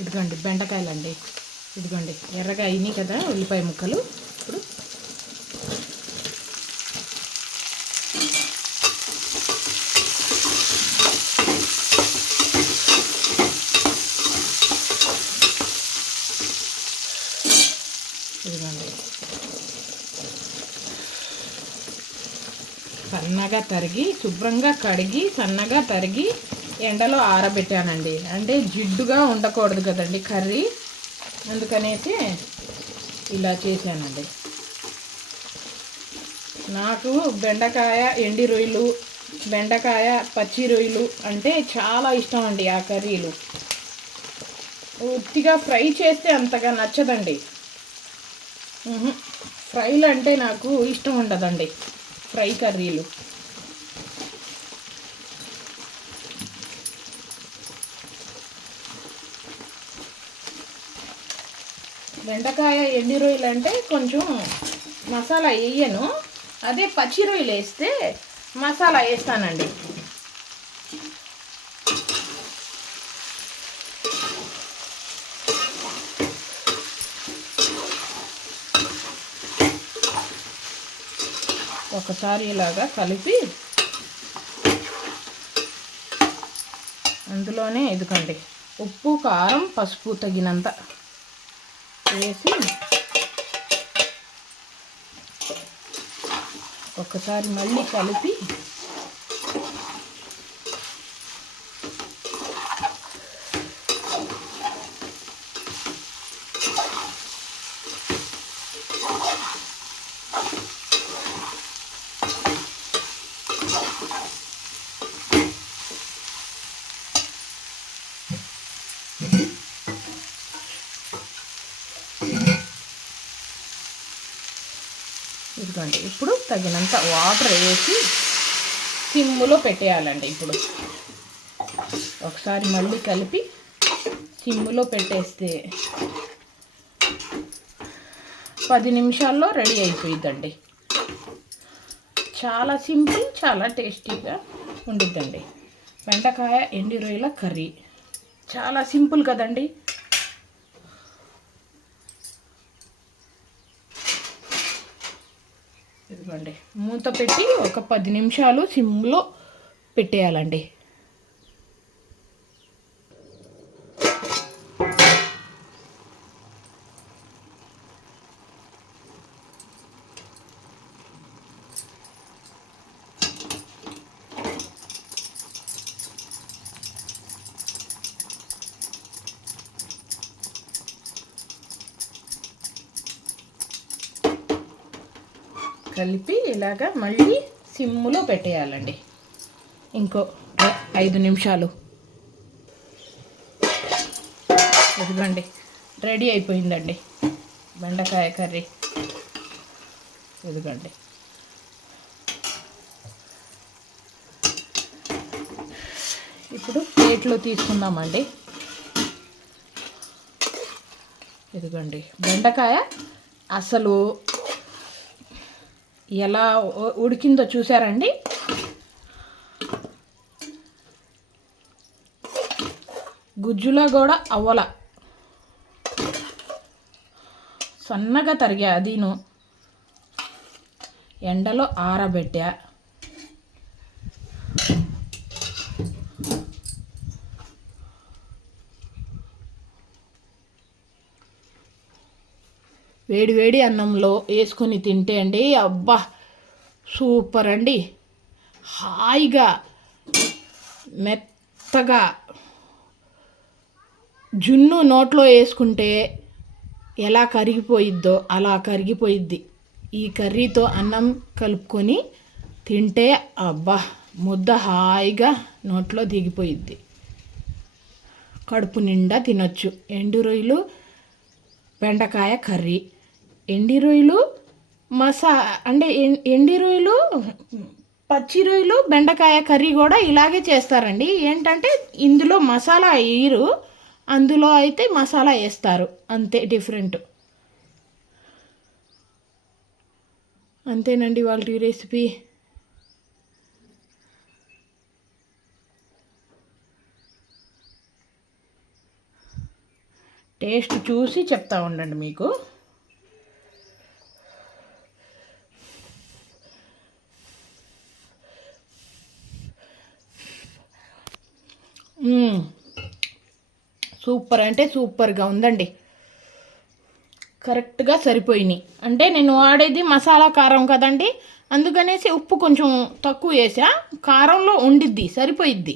ఇదిగోండి బెండకాయలండి. ఇదిగోండి ఎర్రగా అయినాయి కదా ఉల్లిపాయ ముక్కలు. ఇప్పుడు ఇదిగోండి సన్నగా తరిగి శుభ్రంగా కడిగి సన్నగా తరిగి ఎండలో ఆరబెట్టానండి. అంటే జిడ్డుగా ఉండకూడదు కదండి కర్రీ, అందుకనేసి ఇలా చేశానండి. నాకు బెండకాయ ఎండి రొయ్యలు, బెండకాయ పచ్చి రొయ్యలు అంటే చాలా ఇష్టం అండి. ఆ కర్రీలు ఉత్తిగా ఫ్రై చేస్తే అంతగా నచ్చదండి. ఫ్రైలు అంటే నాకు ఇష్టం ఉండదండి, ఫ్రై కర్రీలు. బెండకాయ ఎండి రొయ్యలు అంటే కొంచెం మసాలా వేయను, అదే పచ్చి రొయ్యలు వేస్తే మసాలా వేస్తానండి. ఒకసారి ఇలాగా కలిపి అందులోనే ఇదిగోండి ఉప్పు కారం పసుపు తగినంత వేసి ఒకసారి మళ్ళీ కలిపి ఇదిగోండి ఇప్పుడు తగినంత వాటర్ వేసి సిమ్ములో పెట్టేయాలండి. ఇప్పుడు ఒకసారి మళ్ళీ కలిపి సిమ్ములో పెట్టేస్తే 10 నిమిషాల్లో రెడీ అయిపోయిద్దండి. చాలా సింపుల్, చాలా టేస్టీగా ఉండిద్దండి బెండకాయ ఎండి రొయ్యల కర్రీ. చాలా సింపుల్ కదండి. ఇదిగోండి మూత పెట్టి ఒక 10 నిమిషాలు సిమ్లో పెట్టేయాలండి. కలిపి ఇలాగా మళ్ళీ సిమ్ములో పెట్టేయాలండి ఇంకో 5 నిమిషాలు. ఇదిగోండి రెడీ అయిపోయిందండి బెండకాయ కర్రీ. ఇదిగోండి ఇప్పుడు ప్లేట్లో తీసుకుందామండి. ఇదిగోండి బెండకాయ అసలు ఎలా ఉడికిందో చూసారండి. గుజ్జులో కూడా అవ్వల, సన్నగా తరిగా, అదిను ఎండలో ఆరబెట్టా. వేడి వేడి అన్నంలో వేసుకొని తింటే అండి అబ్బా సూపర్ అండి. హాయిగా మెత్తగా జున్ను నోట్లో వేసుకుంటే ఎలా కరిగిపోయిద్దో అలా కరిగిపోయిద్ది. ఈ కర్రీతో అన్నం కలుపుకొని తింటే అబ్బా ముద్ద హాయిగా నోట్లో దిగిపోయిద్ది, కడుపు నిండా తినొచ్చు. ఎండు రొయ్యలు బెండకాయ కర్రీ, ఎండి రొయ్యలు అంటే ఎండి రొయ్యలు పచ్చి రొయ్యలు బెండకాయ కర్రీ కూడా ఇలాగే చేస్తారండి. ఏంటంటే ఇందులో మసాలా వేయరు, అందులో అయితే మసాలా వేస్తారు, అంతే డిఫరెంట్. అంతేనండి వాళ్ళ రెసిపీ. టేస్ట్ చూసి చెప్తా ఉండండి మీకు. సూపర్ అంటే సూపర్గా ఉందండి. కరెక్ట్గా సరిపోయినాయి. అంటే నేను వాడేది మసాలా కారం కదండి, అందుకనేసి ఉప్పు కొంచెం తక్కువ వేసా. కారంలో ఉండిద్ది, సరిపోయిద్ది.